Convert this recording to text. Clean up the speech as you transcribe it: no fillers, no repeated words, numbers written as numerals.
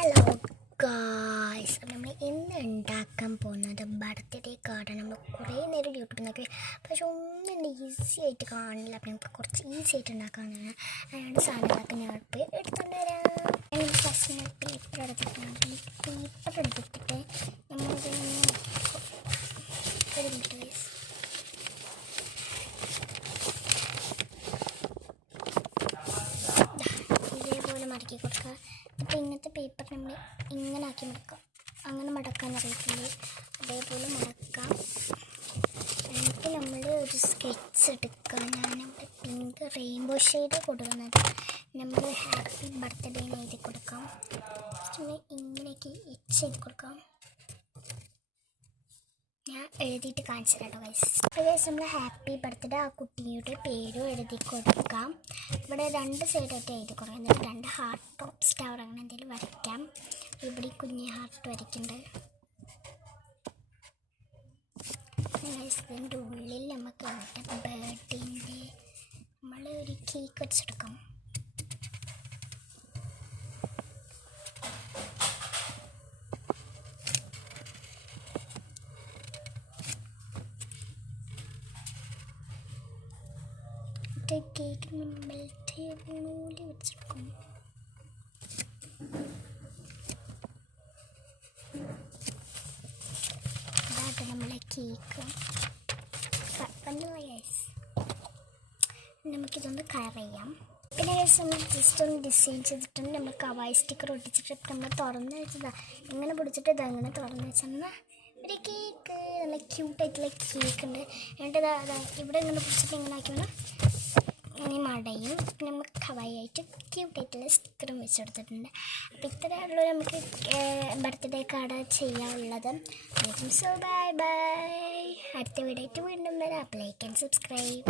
Hello guys, നമ്മൾ ഇന്ന് ഉണ്ടാക്കാൻ പോകുന്നത് ബർത്ത്ഡേ കാർഡാണ്. നമ്മൾ കുറേ നേരം യൂട്യൂബിൽ നിന്നൊക്കെ പക്ഷെ ഒന്നും ഈസി ആയിട്ട് കാണില്ല. അപ്പം നമുക്ക് കുറച്ച് ഈസി ആയിട്ട് ഉണ്ടാക്കാവുന്നതാണ്. അതിനാണ് സാധനങ്ങളൊക്കെ ഞാൻ പോയി എടുത്തുകൊണ്ട് വരാം. ഫസ്റ്റ് ഞാൻ പേപ്പർ എടുത്തിട്ടുണ്ട്. പേപ്പർ എടുത്തിട്ട് നമ്മളത് ഒരു മിനിറ്റ് ഗൈസ്. ഇതേപോലെ മടക്കി കൊടുക്കുക. അപ്പോൾ ഇങ്ങനത്തെ പേപ്പർ നമ്മൾ ഇങ്ങനെ ആക്കി മടക്കാം. അങ്ങനെ മടക്കാൻ അറിയത്തില്ലേ, അതേപോലെ മടക്കാം. എന്നിട്ട് നമ്മൾ ഒരു സ്കെച്ച് എടുക്കുക. ഞാനിവിടെ പിങ്ക് റെയിൻബോ ഷെയ്ഡ് കൊടുക്കുന്നത്. നമ്മൾ ഹാപ്പി ബർത്ത്ഡേന്ന് എഴുതി കൊടുക്കാം. പിന്നെ ഇങ്ങനെയൊക്കെ ചെയ്ത് കൊടുക്കാം. ഞാൻ എഴുതിയിട്ട് കാണിച്ചു തരാം ഗൈസ്. ഗൈസ്, നമ്മൾ ഹാപ്പി ബർത്ത്ഡേ ആ കുട്ടിയുടെ പേരും എഴുതി കൊടുക്കാം. ഇവിടെ രണ്ട് സൈഡായിട്ട് എഴുതി കൊടുക്കാം. എന്നിട്ട് രണ്ട് ഹാർട്ട് ടോപ്പ് സ്റ്റാർ അങ്ങനെ എന്തെങ്കിലും വരയ്ക്കാം. ഇവിടെ കുഞ്ഞ് ഹാർട്ട് വരയ്ക്കുന്നുണ്ട്. ഗൈസ്, ഇതിൻ്റെ ഉള്ളിൽ നമുക്ക് ബർത്ത്ഡേൻ്റെ നമ്മൾ ഒരു കേക്ക് വെച്ചെടുക്കാം. കേക്കിന് മെൽറ്റ് ചെയ്ത് നൂല് വെച്ചെടുക്കും. അതാട്ടെ നമ്മളെ കേക്ക്. നമുക്കിതൊന്ന് കളർ ചെയ്യാം. പിന്നെ നമ്മൾ ജസ്റ്റ് ഒന്ന് ഡിസൈൻ ചെയ്തിട്ടുണ്ട്. നമ്മൾ കവായി സ്റ്റിക്കർ ഒട്ടിച്ചിട്ട് നമ്മൾ തുറന്ന് വെച്ചതാണ്. ഇങ്ങനെ പിടിച്ചിട്ട് ഇതങ്ങനെ തുറന്ന് വെച്ചാൽ ഒരു കേക്ക്, നല്ല ക്യൂട്ടായിട്ടുള്ള കേക്ക് ഉണ്ട്. എന്നിട്ട് ഇവിടെ ഇങ്ങനെ പിടിച്ചിട്ട് ഇങ്ങനെ ആക്കിയാണ് ഇനി മടയും. പിന്നെ നമുക്ക് കവായിട്ട് ക്യൂട്ടായിട്ടുള്ള സ്റ്റിക്കറും വെച്ചെടുത്തിട്ടുണ്ട്. അപ്പോൾ ഇത്രയുള്ളൂ നമുക്ക് ബർത്ത്ഡേ കാർഡ് ചെയ്യാനുള്ളത്. So bye bye. അടുത്ത വീഡിയോ ആയിട്ട് വീണ്ടും വരാം. Like and subscribe.